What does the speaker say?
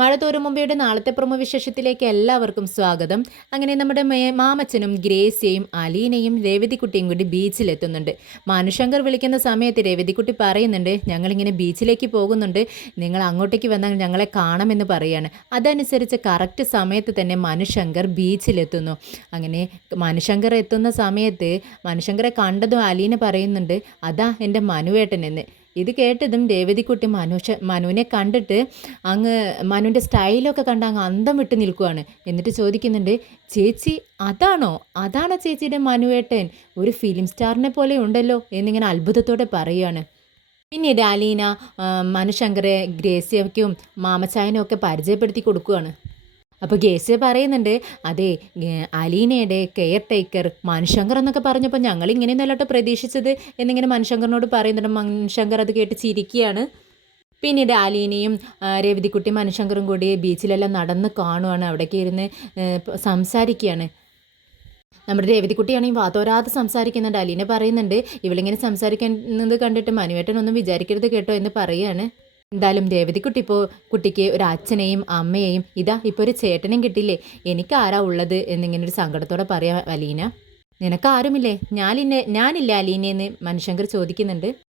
മഴ തോരും മുമ്പയുടെ നാളത്തെ പ്രൊമോ വിശേഷത്തിലേക്ക് എല്ലാവർക്കും സ്വാഗതം. അങ്ങനെ നമ്മുടെ മാമച്ചനും ഗ്രേസിയയും അലീനയും രേവതിക്കുട്ടിയും കൂടി ബീച്ചിലെത്തുന്നുണ്ട്. മനുശങ്കർ വിളിക്കുന്ന സമയത്ത് രേവതിക്കുട്ടി പറയുന്നുണ്ട്, ഞങ്ങളിങ്ങനെ ബീച്ചിലേക്ക് പോകുന്നുണ്ട്, നിങ്ങൾ അങ്ങോട്ടേക്ക് വന്നാൽ ഞങ്ങളെ കാണാമെന്ന് പറയാണ്. അതനുസരിച്ച് കറക്റ്റ് സമയത്ത് തന്നെ മനുശങ്കർ ബീച്ചിലെത്തുന്നു. അങ്ങനെ മനുശങ്കർ എത്തുന്ന സമയത്ത് മനുശങ്കറെ കണ്ടതും അലീന പറയുന്നുണ്ട്, അതാ എൻ്റെ മനുവേട്ടനെന്ന്. ഇത് കേട്ടതും രേവതിക്കുട്ടി മനുവിനെ കണ്ടിട്ട് അങ്ങ് മനുവിൻ്റെ സ്റ്റൈലൊക്കെ കണ്ട് അങ്ങ് അന്തം വിട്ട് നിൽക്കുവാണ്. എന്നിട്ട് ചോദിക്കുന്നുണ്ട്, ചേച്ചി അതാണോ ചേച്ചിയുടെ മനുവേട്ടൻ? ഒരു ഫിലിം സ്റ്റാറിനെ പോലെ ഉണ്ടല്ലോ എന്നിങ്ങനെ അത്ഭുതത്തോടെ പറയുകയാണ്. പിന്നീട് അലീന മനുശങ്കറെ ഗ്രേസിയയ്ക്കും മാമച്ചായനും ഒക്കെ പരിചയപ്പെടുത്തി കൊടുക്കുകയാണ്. അപ്പോൾ ഗേസിയ പറയുന്നുണ്ട്, അതെ അലീനയുടെ കെയർ ടേക്കർ മനുശങ്കർ എന്നൊക്കെ പറഞ്ഞപ്പോൾ ഞങ്ങൾ ഇങ്ങനെയൊന്നല്ലോട്ടോ പ്രതീക്ഷിച്ചത് എന്നിങ്ങനെ മനുശങ്കറിനോട് പറയുന്നുണ്ട്. മനുശങ്കർ അത് കേട്ട് ചിരിക്കുകയാണ്. പിന്നീട് അലീനയും രേവതിക്കുട്ടി മനുശങ്കറും കൂടി ബീച്ചിലെല്ലാം നടന്ന് കാണുവാണ്. അവിടേക്ക് ഇരുന്ന് സംസാരിക്കുകയാണ്. നമ്മുടെ രേവതിക്കുട്ടിയാണെങ്കിൽ വാതോരാതെ സംസാരിക്കുന്നുണ്ട്. അലീന പറയുന്നുണ്ട്, ഇവളിങ്ങനെ സംസാരിക്കുന്നത് കണ്ടിട്ട് മനുവേട്ടനൊന്നും വിചാരിക്കരുത് കേട്ടോ എന്ന് പറയുകയാണ്. എന്തായാലും രേവതിക്കുട്ടി ഇപ്പോൾ കുട്ടിക്ക് ഒരു അച്ഛനെയും അമ്മയെയും ഇതാ ഇപ്പോൾ ഒരു ചേട്ടനെയും കിട്ടില്ലേ, എനിക്ക് ആരാ ഉള്ളത് എന്നിങ്ങനെ ഒരു സങ്കടത്തോടെ പറയാം അലീന. നിനക്ക് ആരുമില്ലേ? ഞാനില്ല അലീനയെന്ന് മനുശങ്കർ ചോദിക്കുന്നുണ്ട്.